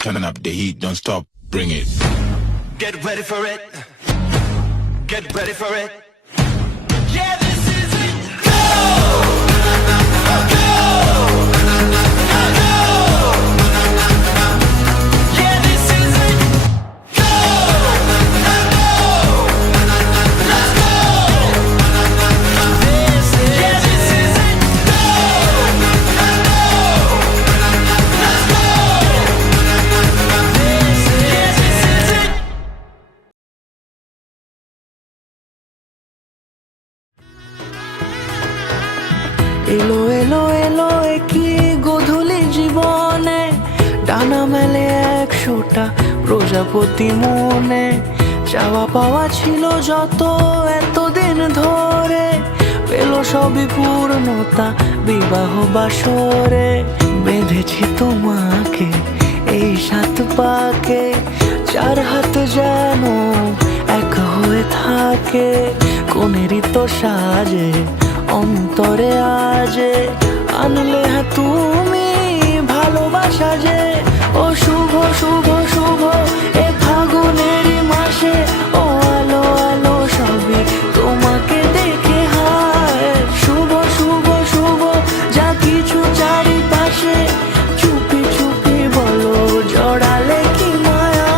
Turning up the heat, don't stop, bring it. Get ready for it. Get ready for it. Yeah, this is it. Go! Go! Go! Yeah, this is it. Go! Let's go! This is yeah, this is it. Go! Let's go! This is yeah, this is it. এলো এলো এলো একই গোধূলি জীবনে, ডানা মেলে 100টা প্রজাপতি মনে। চাওয়া পাওয়া ছিল যত এতদিন ধরে, পেল সবই পূর্ণতা বিবাহ বাসরে। বেঁধেছি তোমাকে এই 7 পাকে, 4 হাত যেন এক হয়ে থাকে। কোনেরই তো সাজে অন্তরে আজে, আনলে হ্যাঁ তুমি ভালোবাসা যে। ও শুভ শুভ শুভ এ ফাগুনেরই মাসে, ও আলো আলো সবই তোমাকে দেখে হায়। শুভ শুভ শুভ যা কিছু চারিপাশে, চুপি চুপি বলো জড়ালে কি মায়া।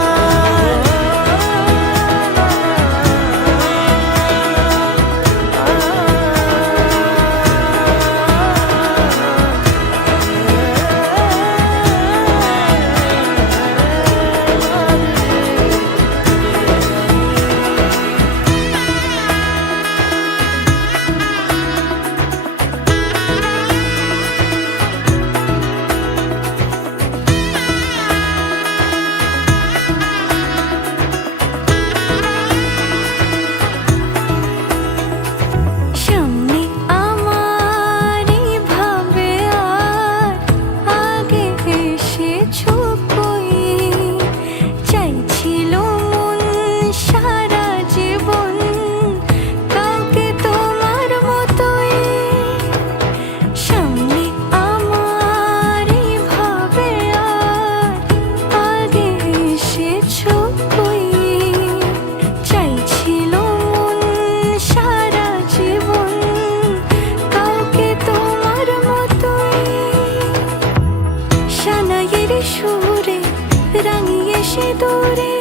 সামনে আমার ভাবে আর আগে এসেছো কই, চাইছিল মন সারা জীবন কাউকে তোমার মতোই। সামনে আমার ভাবে আর আগে এসেছো কই, চাইছিল মন সারা জীবন কাউকে তোমার মতোই। সানাইয়ের সুরে রাঙিয়ে সে দূরে,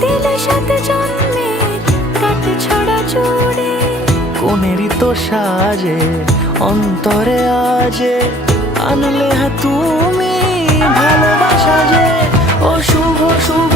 দিলে 7 জন্মের কাট ছড়া জুড়ে। কোনেরই তো সাজে অন্তরে আজে, আনলে হ্যাঁ তুমি ভালোবাসা যে। ও শুভ শুভ